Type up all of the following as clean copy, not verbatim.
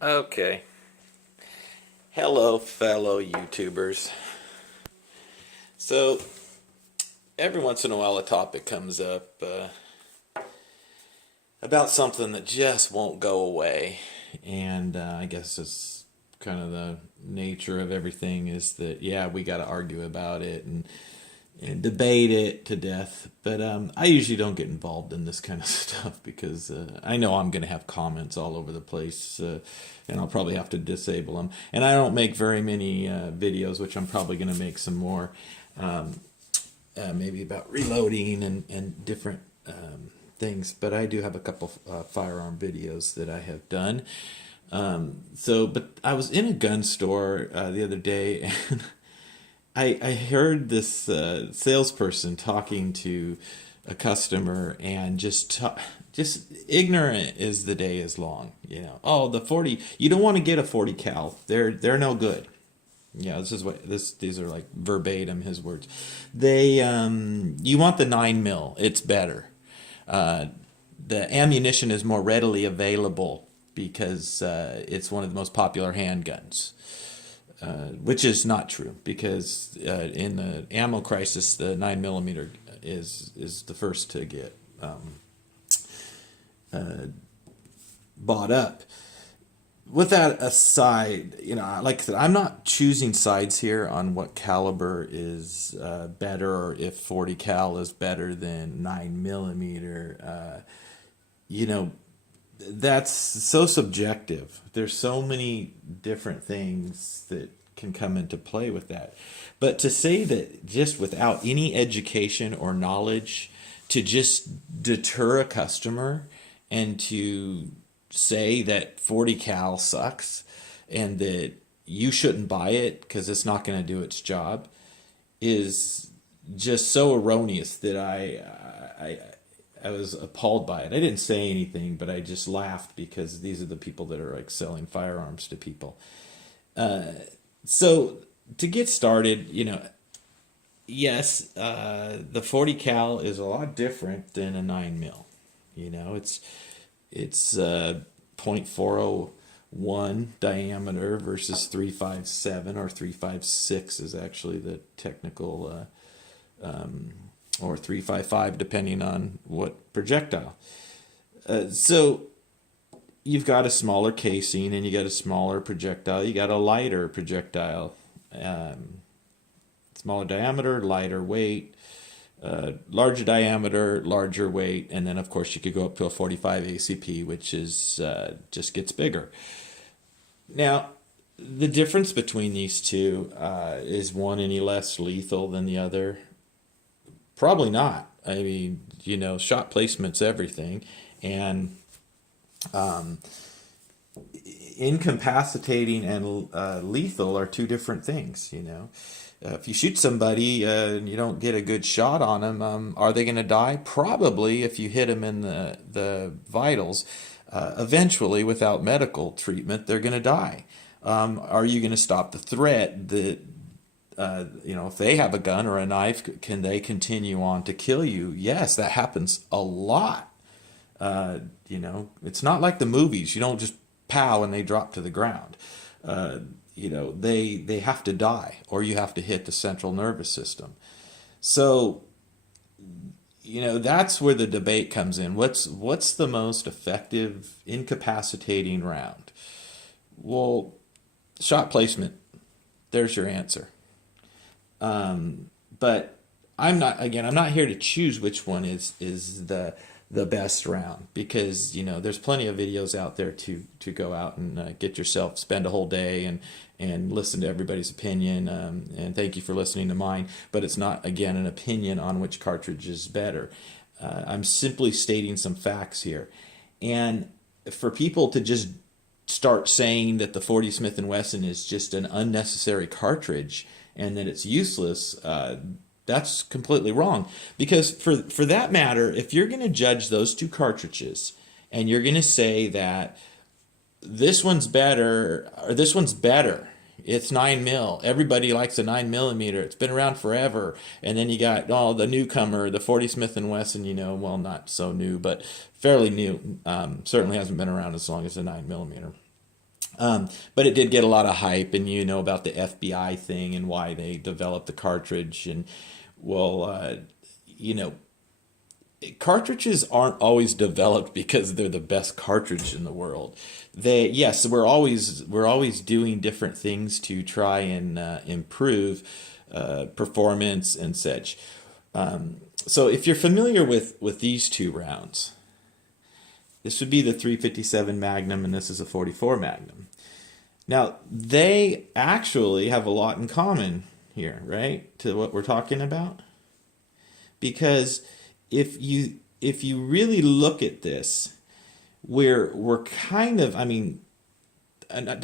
Okay. Hello, fellow YouTubers. So, every once in a while a topic comes up about something that just won't go away. And I guess it's kind of the nature of everything is that, yeah, we got to argue about it and debate it to death. But I usually don't get involved in this kind of stuff because I know I'm going to have comments all over the place, and I'll probably have to disable them. And I don't make very many videos, which I'm probably going to make some more, maybe about reloading and different things. But I do have a couple firearm videos that I have done. But I was in a gun store the other day, and I heard this salesperson talking to a customer and just ignorant as the day is long. Oh, the 40, you don't want to get a 40 cal. They're no good. Yeah, these are like verbatim his words. You want the 9 mil. It's better. The ammunition is more readily available because it's one of the most popular handguns. Which is not true because in the ammo crisis, the 9 millimeter is the first to get bought up. With that aside, like I said, I'm not choosing sides here on what caliber is better or if 40 cal is better than 9 millimeter. That's so subjective. There's so many different things that can come into play with that. But to say that just without any education or knowledge, to just deter a customer and to say that 40 cal sucks and that you shouldn't buy it because it's not going to do its job is just so erroneous that I was appalled by it. I didn't say anything, but I just laughed because these are the people that are like selling firearms to people. So to get started, yes, the 40 cal is a lot different than a 9 mil. It's 0.401 diameter versus 357 or 356 is actually the technical or 355 depending on what projectile. So you've got a smaller casing and you got a smaller projectile. You got a lighter projectile, smaller diameter, lighter weight, larger diameter, larger weight, and then of course you could go up to a 45 ACP, which is just gets bigger. Now, the difference between these two is one any less lethal than the other? Probably not. I mean, shot placement's everything, and incapacitating and lethal are two different things. If you shoot somebody and you don't get a good shot on them, are they going to die? Probably if you hit them in the vitals. Eventually, without medical treatment, they're going to die. Are you going to stop the threat that if they have a gun or a knife, can they continue on to kill you? Yes, that happens a lot. It's not like the movies. You don't just pow and they drop to the ground. They have to die or you have to hit the central nervous system. So, that's where the debate comes in. What's the most effective incapacitating round? Well, shot placement. There's your answer. But I'm not here to choose which one is the best round because there's plenty of videos out there to go out and spend a whole day and listen to everybody's opinion, and thank you for listening to mine, but it's not again an opinion on which cartridge is better. I'm simply stating some facts here, and for people to just start saying that the 40 Smith & Wesson is just an unnecessary cartridge and that it's useless, that's completely wrong. Because for that matter, if you're going to judge those two cartridges and you're going to say that this one's better or this one's better, it's 9 mil. Everybody likes a 9 millimeter. It's been around forever. And then you got the newcomer, the 40 Smith & Wesson, well, not so new, but fairly new. Certainly hasn't been around as long as the 9 millimeter. But it did get a lot of hype, and you know about the FBI thing and why they developed the cartridge. And well, you know, cartridges aren't always developed because they're the best cartridge in the world. They, yes, we're always doing different things to try and improve performance and such. So if you're familiar with these two rounds, this would be the 357 Magnum, and this is a 44 Magnum. Now, they actually have a lot in common here, right? To what we're talking about. Because if you really look at this, we're kind of, I mean,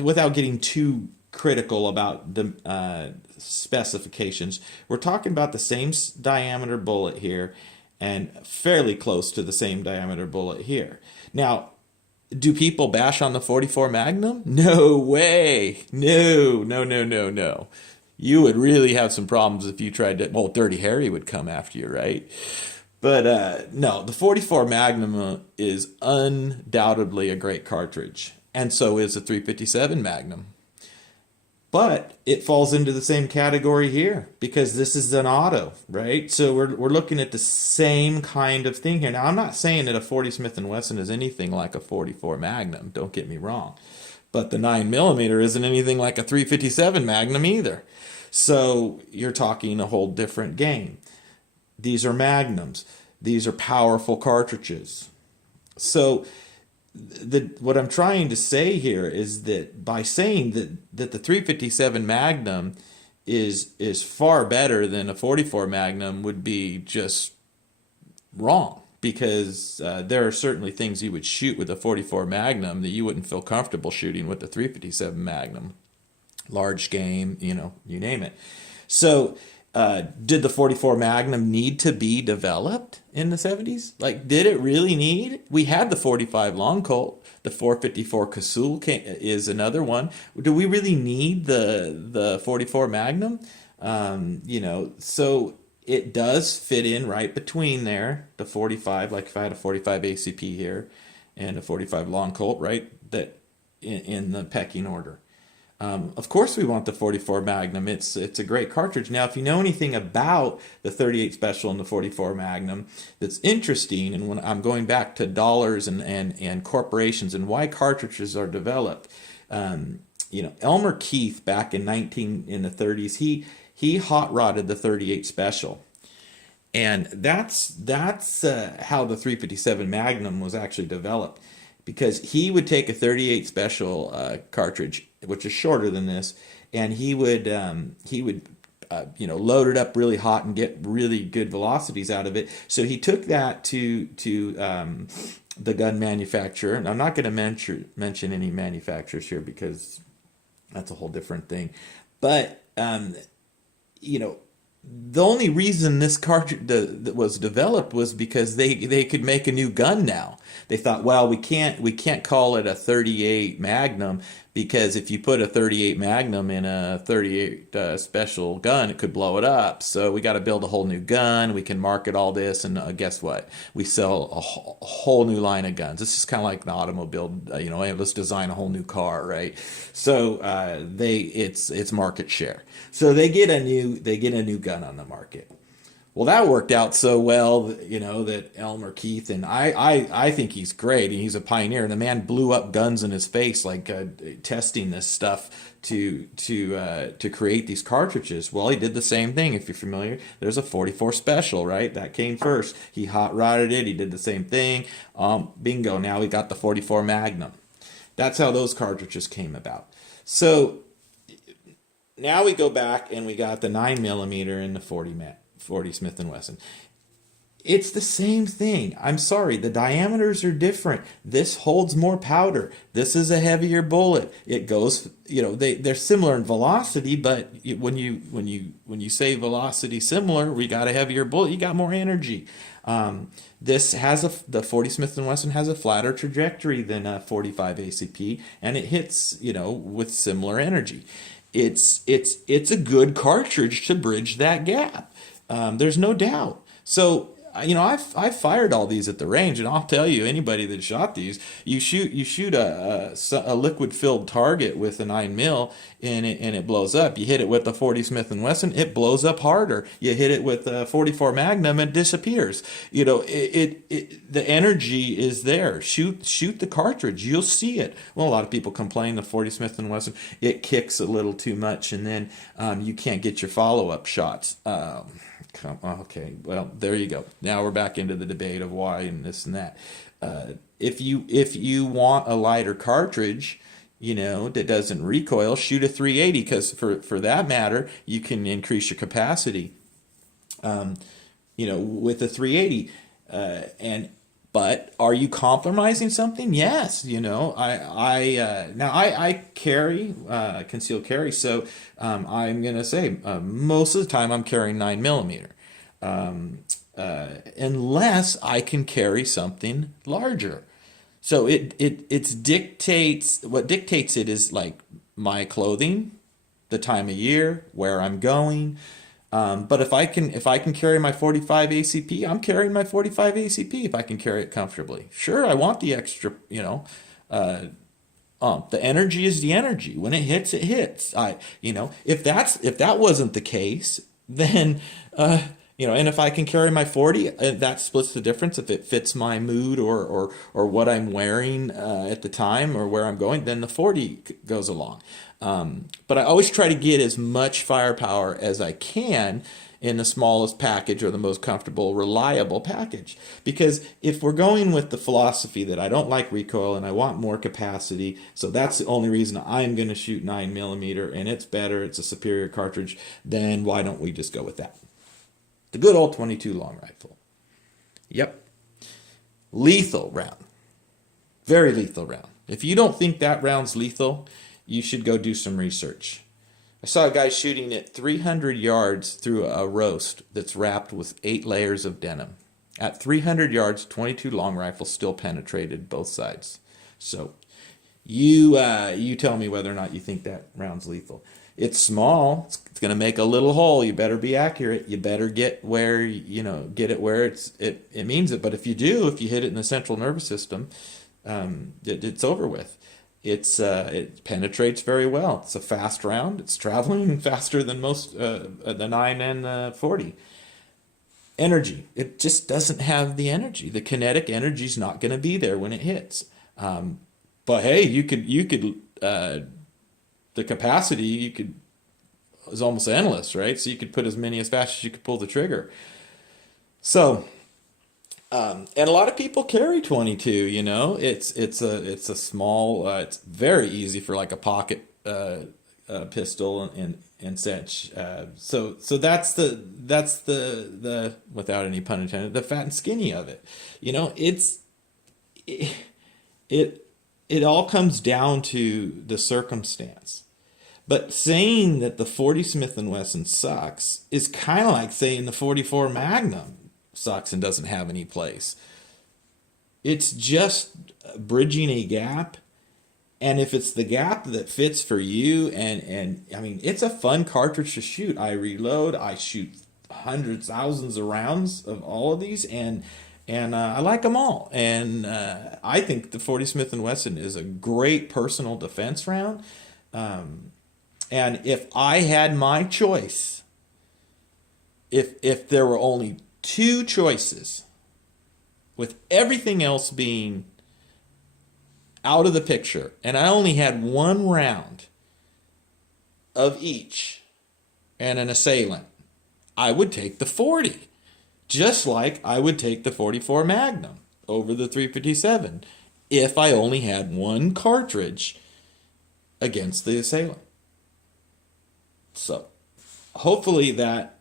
without getting too critical about the specifications, we're talking about the same diameter bullet here and fairly close to the same diameter bullet here. Now, do people bash on the 44 Magnum? No way. No, no, no, no, no. You would really have some problems if you tried to, well, Dirty Harry would come after you, right? But no, the 44 Magnum is undoubtedly a great cartridge, and so is the 357 Magnum. But it falls into the same category here because this is an auto, right? So we're looking at the same kind of thing here. Now, I'm not saying that a 40 Smith & Wesson is anything like a 44 Magnum, don't get me wrong. But the 9mm isn't anything like a 357 Magnum either. So you're talking a whole different game. These are Magnums. These are powerful cartridges. So what I'm trying to say here is that by saying that the 357 Magnum is far better than a 44 Magnum would be just wrong, because there are certainly things you would shoot with a 44 Magnum that you wouldn't feel comfortable shooting with the 357 Magnum. Large game, you know, you name it. So did the 44 Magnum need to be developed in the 70s? Like, did it really need? We had the 45 Long Colt. The 454 Casull is another one. Do we really need the 44 Magnum? You know, so it does fit in right between there. The 45, like if I had a 45 ACP here and a 45 Long Colt, right? That in the pecking order. Of course we want the 44 Magnum. It's a great cartridge. Now, if you know anything about the 38 Special and the 44 Magnum, that's interesting, and when I'm going back to dollars and corporations and why cartridges are developed, you know, Elmer Keith back in the 30s, he hot rodded the 38 Special. And that's how the 357 Magnum was actually developed, because he would take a 38 Special cartridge, which is shorter than this, and he would you know, load it up really hot and get really good velocities out of it. So he took that to the gun manufacturer, and I'm not going to mention any manufacturers here because that's a whole different thing. But you know, the only reason this cartridge that was developed was because they could make a new gun now. They thought, well, we can't call it a 38 Magnum, because if you put a 38 Magnum in a 38 Special gun, it could blow it up. So we got to build a whole new gun. We can market all this, and guess what? We sell a whole new line of guns. This is kind of like the automobile. You know, hey, let's design a whole new car, right? So it's market share. So they get a new gun on the market. Well, that worked out so well, you know, that Elmer Keith, and I think he's great, and he's a pioneer, and the man blew up guns in his face, like testing this stuff to create these cartridges. Well, he did the same thing. If you're familiar, there's a 44 Special, right? That came first. He hot rodded it. He did the same thing. Bingo. Now we got the 44 Magnum. That's how those cartridges came about. So now we go back and we got the 9mm and the 40 Smith & Wesson. It's the same thing. I'm sorry, the diameters are different. This holds more powder. This is a heavier bullet. It goes, you know, they're similar in velocity, but when you say velocity similar, we got a heavier bullet, you got more energy. This has the 40 Smith & Wesson has a flatter trajectory than a 45 ACP, and it hits, you know, with similar energy. It's a good cartridge to bridge that gap. There's no doubt. So I've fired all these at the range, and I'll tell you, anybody that shot these, you shoot a liquid filled target with a 9 mil, and it blows up. You hit it with a 40 Smith and Wesson, it blows up harder. You hit it with a 44 Magnum, it disappears. The energy is there. Shoot the cartridge, you'll see it. Well, a lot of people complain the 40 Smith and Wesson, it kicks a little too much, and then you can't get your follow up shots. Okay, well, there you go. Now we're back into the debate of why and this and that. If you want a lighter cartridge, that doesn't recoil, shoot a 380, because for that matter, you can increase your capacity. With a 380, but are you compromising something? Yes. I carry concealed carry, so I'm gonna say most of the time I'm carrying 9 millimeter, unless I can carry something larger. So it dictates, what dictates it is like my clothing, the time of year, where I'm going. But if I can carry my 45 ACP, I'm carrying my 45 ACP if I can carry it comfortably. Sure, I want the extra, the energy is the energy. When it hits, it hits. If that wasn't the case, then and if I can carry my 40, that splits the difference. If it fits my mood or what I'm wearing at the time or where I'm going, then the 40 goes along. But I always try to get as much firepower as I can in the smallest package or the most comfortable, reliable package. Because if we're going with the philosophy that I don't like recoil and I want more capacity, so that's the only reason I'm going to shoot 9 millimeter, and it's better, it's a superior cartridge, then why don't we just go with that? The good old 22 long rifle. Yep. Lethal round. Very lethal round. If you don't think that round's lethal, you should go do some research. I saw a guy shooting it 300 yards through a roast that's wrapped with 8 layers of denim. At 300 yards, 22 long rifle still penetrated both sides. So you tell me whether or not you think that round's lethal. It's small. It's going to make a little hole. You better be accurate. You better get where, get it where it means it. But if you hit it in the central nervous system, it's over with. It penetrates very well. It's a fast round. It's traveling faster than most the 9 and the 40. Energy. It just doesn't have the energy. The kinetic energy is not going to be there when it hits. But hey, you could the capacity is almost endless, right? So you could put as many as fast as you could pull the trigger. So. And a lot of people carry 22, it's a small, it's very easy for like a pocket pistol and such. So that's the without any pun intended, the fat and skinny of it. It all comes down to the circumstance. But saying that the 40 Smith & Wesson sucks is kind of like saying the 44 Magnum sucks and doesn't have any place. It's just bridging a gap, and if it's the gap that fits for you, and I mean, it's a fun cartridge to shoot. I reload, I shoot hundreds, thousands of rounds of all of these, and I like them all. And I think the 40 Smith & Wesson is a great personal defense round. And if I had my choice, if there were only 2 choices, with everything else being out of the picture, and I only had 1 round of each and an assailant, I would take the 40, just like I would take the 44 Magnum over the 357 if I only had 1 cartridge against the assailant. So hopefully that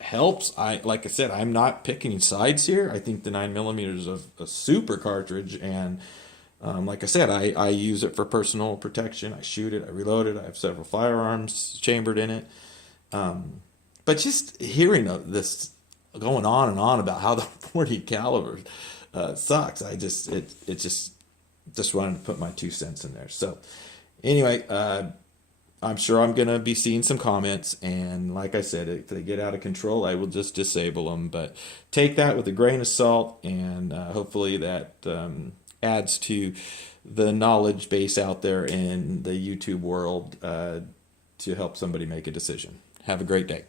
helps. Like I said, I'm not picking sides here. I think the 9mm is a super cartridge, and like I said, I use it for personal protection. I shoot it, I reload it, I have several firearms chambered in it. But just hearing this going on and on about how the 40 caliber sucks, I just wanted to put my 2 cents in there. So anyway, I'm sure I'm going to be seeing some comments, and like I said, if they get out of control, I will just disable them. But take that with a grain of salt, and hopefully that adds to the knowledge base out there in the YouTube world to help somebody make a decision. Have a great day.